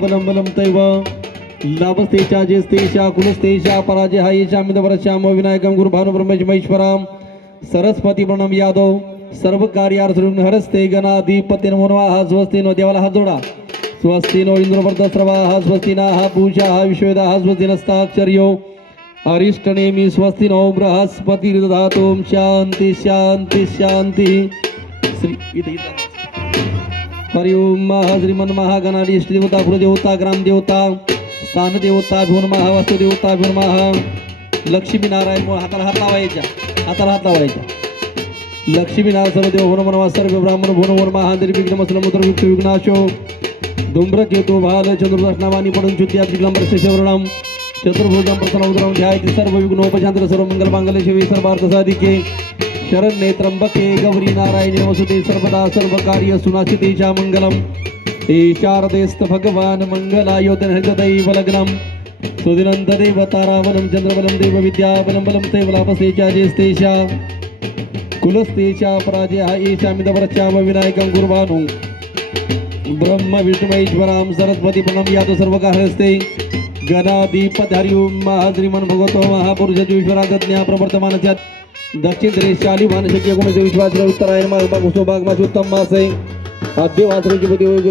बलम तैव लाभस्तेच्या जेस्तेच्या कुलस्तेच्या पराजय हायेच्या मिदवरश्याम विनायकम गुरु भानु ब्रह्मेश महेश्वराम सरस्वती प्रणम यादव सर्व कार्यार्थून हरस्ते गणाधिपतीन मनवाहा स्वस्ती नो देवाला हात जोडा स्वस्ती नो इंद्रवर्ध सर्वाहा स्वस्ती ना हा पूजा हा विश्वेदा हा स्वस्ती नस्ताक्षर्यो अरिष्ट नेमी स्वस्ती नो बृहस्पती दधातु शांती शांती शांती श्री हरि ओम श्रीमन महागणाधीश देवता कुलदेवता ग्रामदेवता स्थानदेवता भुवन महा वास्तुदेवता भुवन महा लक्ष्मी नारायण हाताला हात लावायच्या हाताला हात लावायच्या लक्ष्मी नारायण सर्वदेव भुवन मनवा सर्व ब्राह्मण भुवन महा निर्विघ्न मसलमुत्र विघ्नाशो धूम्रकेतु भाल चंद्रदर्शनावानी पडून शुद्धी अभिग्लंबर शेषवर्णम चतुर्भुजम प्रसन्नोदरम ध्यायति सर्व विघ्नोपशांतर सर्व मंगल मांगल्य शिवे सर्वार्थ साधिके शरण्ये त्र्यंबके गौरी नारायणी नमोस्तुते सर्वदा सर्व कार्य सुनाशितेच्या मंगलम शारदेस्त भगवान मंगलायोधन हृददैव लग्नम सुदिनंत देव तारावनं चंद्रबलं देव विद्याबलं बलं तैव लाभस्तेच्या जेस्तेच्या कुलस्तेच्या पराजय हा एषा मिदवरश्याम विनायकं गुरुभानु ब्रह्म विष्णु महेश्वराम सरस्वती प्रणम यातो सर्व हस्ते गणाधिपती हरि ओम श्रीमन भगवतो महापुरुष ईश्वराज्ञा प्रवर्तमानच्या दक्षिण देशाली मानशक्य गुणचे विश्वास उत्तरायण माघ उत्तम मासे आद्य वासरूची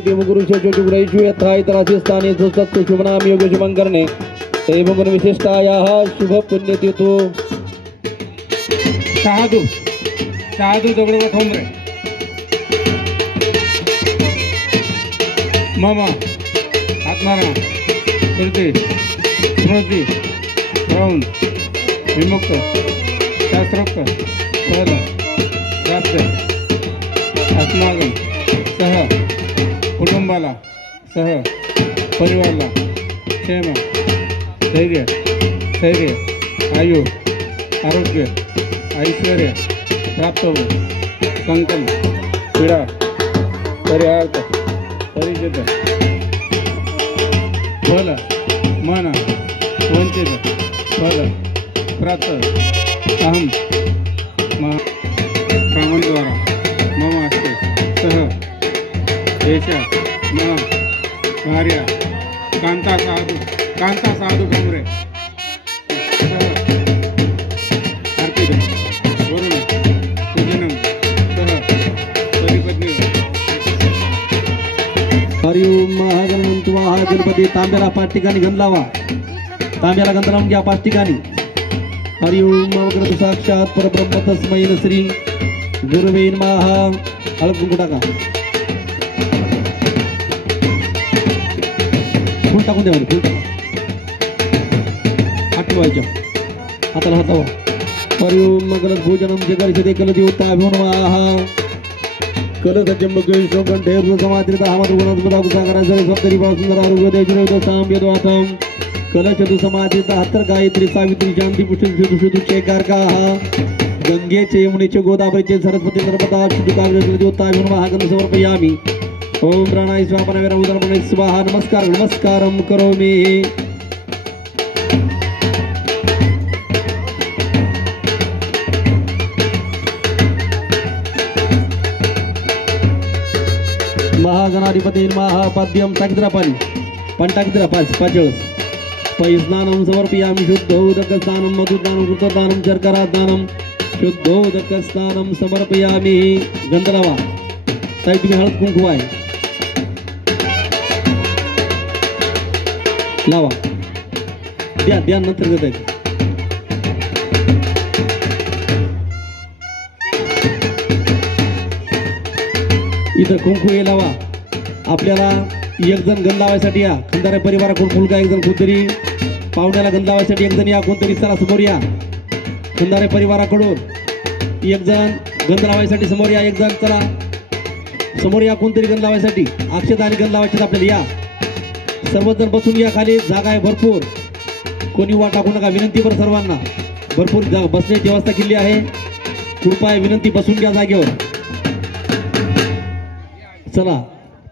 देव गुरु शेषोची गुरैषु यथाय तराशी स्थाने सुसत्तु शुभनाम योग शुभं करणे दैव गुण विशिष्टायाः शुभ पुण्यतिथो साधू साधू दगड ठोंबरे मम आत्माराम स्मृती स्मृती प्रौन विमुक्त शास्त्रोक्त फल प्राप्त आत्मागम सह कुटुंबाला सह परिवाराला क्षेम धैर्य स्थैर्य आयु आरोग्य ऐश्वर्य प्राप्त हो संकल्प पीडा परिहार्थ परिचित फल मन वंचित फल प्राप्त अहम ब्राह्मणद्वारा मम असते सह एषा मम भार्या कांता साधू कमरे सह कार्तिक वरुण सुजनम सह परिपत्नी हरि ओम महागणपती महागणपती तांब्याला 5 ठिकाणी गंध लावा तांब्याला गंध लावून घ्या 5 ठिकाणी हरि ओम अवग्रत साक्षात परब्रह्म तस्मै श्री गुरुवे नमः हळद कुंकू टाका फुल टाकून द्या फुल टाका हात ठेवायच्या हाताला हात लावा हरि ओम गलत भोजनम जगर्षते कलदेवता भ्यो नमः कलसजम्बकेशो कंठे समात्रिता हामद्रुगुणस्पदा कुसागरा सरस्वती भाव सुंदर आरोग्य देवजनोद साम यदवातम कलचतु समाधिता हतर गायत्री सावित्री शांती पुष्ण शेकार का गंगेचे यमुनेचे गोदावरीचे सरस्वती नर्मदा शुद्धकाव्योता महागंध समर्पयामी ओम प्राणाय स्वाहा उदरपणे स्वाहा नमस्कार नमस्कारम करोमि महागणाधिपती महापाद्यम टाकीद्रा पाणी टाकीद्रा 5 वेळेस पैस्नानं समर्पयामि शुद्धोदकस्नानं मधुदानं कृतदानं शर्करादानं शुद्धोदकस्नानं समर्पयामि गंध लावा ताई तुम्ही हळद कुंकू आहे लावा द्या नंतर देत आहे इथं कुंकू हे लावा आपल्याला एक जण गंध लावायसाठी या खंदारे परिवाराकडून मुलगा एक जण कोणतरी पाहुण्याला गंध लावायसाठी एक जण या कोणतरी चला समोर या खंदारे परिवाराकडून एक जण गंध लावायसाठी समोर या एक जण चला समोर या कोणतरी गंध लावायसाठी अक्षता आणि गंध लावायचे आपल्याला या सर्वजण बसून या खाली जागा आहे भरपूर कोणी वाट टाकू नका विनंतीवर सर्वांना भरपूर बसण्याची व्यवस्था केली आहे कृपा आहे विनंती बसून घ्या जागेवर चला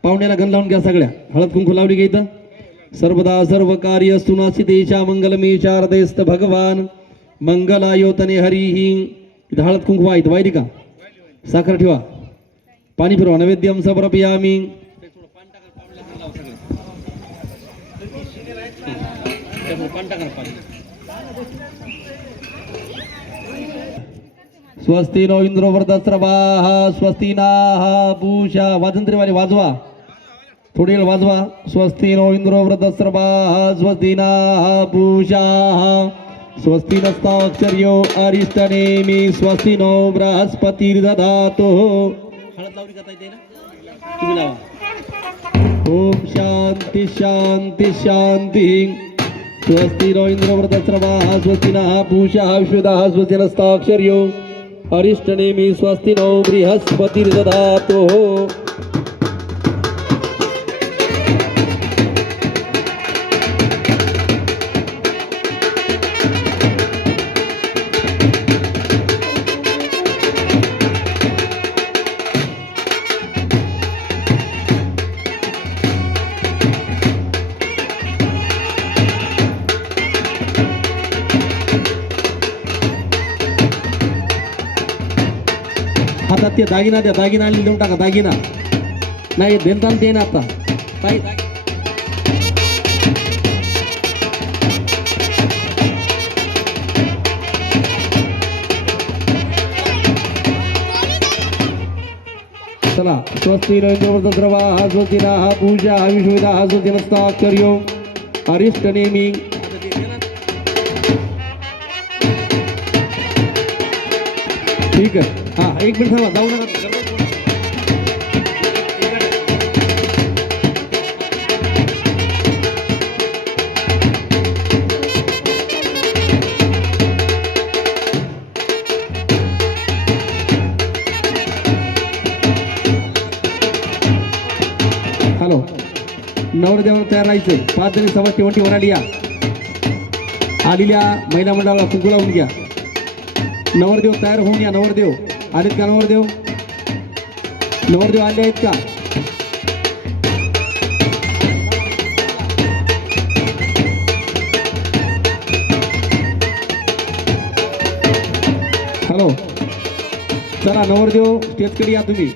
पाहुण्याला गंध लावून घ्या सगळ्या हळद कुंकू लावली घ्या इथं सर्वदा सर्व कार्य सुनासितेशा मंगलमी शारदेस्त भगवान मंगलायोतने हरिही इथं हळद कुंकू आहे इथं वाहिली का साखर ठेवा पाणी फिरवा नैवेद्यम समर्पयामि स्वस्ति नो इंद्रो वृद्धस्रवाः स्वस्ति नाः पूषा वाजंत्रीवाले वाजवा थोडी वेळ वाजवा स्वस्ति नो इंद्रो वृद्धस्रवाः स्वस्ति नाः पूषा स्वस्ति नस्ताक्षर्यो अरिष्टनेमि स्वस्ति नो बृहस्पतिर्दधातु हळद लावली जाता येते ना तुम्ही लावा ओम शांती शांती शांती स्वस्ति नो इंद्रो वृद्धस्रवाः स्वस्ति नः पूषा विश्वदाः स्वस्ति नस्ताक्षर्यो अरिष्टनेमि स्वस्ति नो बृहस्पतिर्दधातु हातात ते दागिना द्या दागिना आणि देऊन टाका दागिना नाही देणताना ते ना आता ताई चला स्वस्ति रवींद्रवर्धद्रवाः स्वस्ति नाः पूजा विश्वदाः स्वस्ति नस्ताक्षर्यो अरिष्टनेमि ठीक आहे हा एक मिनिट थांबा जाऊ नका हॅलो नवरदेवाला तयार राहायचंय 5 जणी सभा टेवंटीवर आली या आलेल्या महिला मंडळाला कुंकू लावून घ्या नवरदेव तयार होऊन या नवरदेव आलेत का नवरदेव नवरदेव आले आहेत का हॅलो चला नवरदेव स्टेजकडे या तुम्ही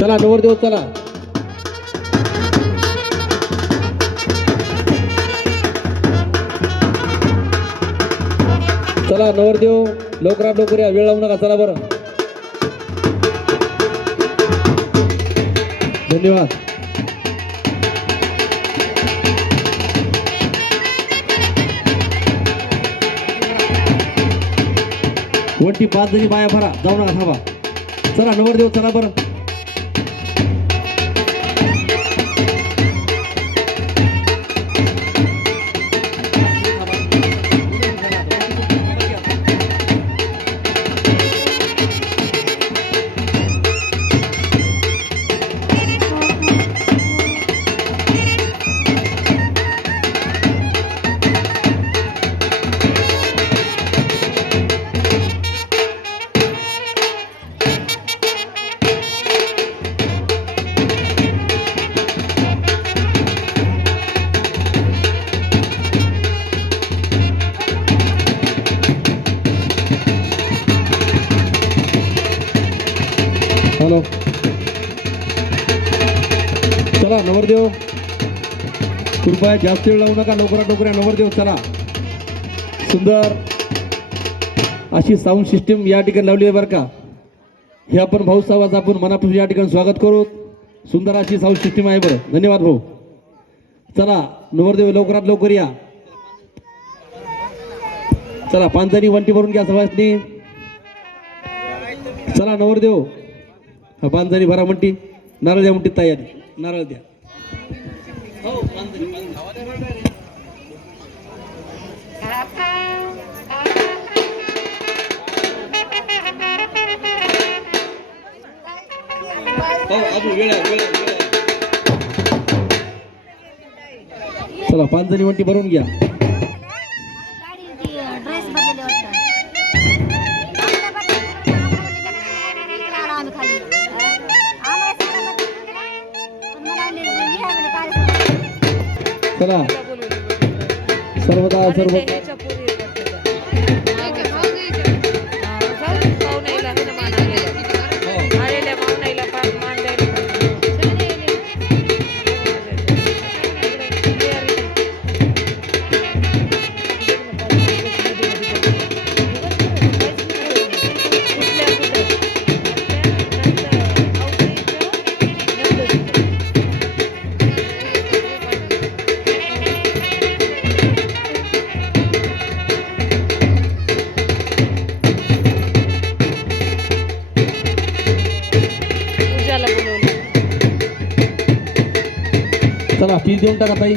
चला नवरदेव चला चला नवरदेव लवकरात लवकर या वेळ लावू नका चला बरं धन्यवाद वरती 5 जणी बाया भरा जाऊ नका थांबा चला नवरदेव चला बरं हॅलो चला नवरदेव कृपया जास्त वेळ लावू नका लवकरात लवकर या नवरदेव चला सुंदर अशी साऊंड सिस्टीम या ठिकाणी लावली आहे बरं का हे आपण भाऊ साहेबाचं आपण मनापासून या ठिकाणी स्वागत करू सुंदर अशी साऊंड सिस्टीम आहे बरं धन्यवाद भाऊ चला नवरदेव लवकरात लवकर या चला 5 जणी वंटी भरून घ्या सगळ्यांनी चला नवरदेव 5 जणी भरा म्हणती नारळ द्या म्हणती तयारी नारळ द्या हो 5 जणी हो अजून वेळ आहे चला 5 जणी वंटी भरून घ्या चला सर्वदा सर्व चला फीस देऊन टाका ताई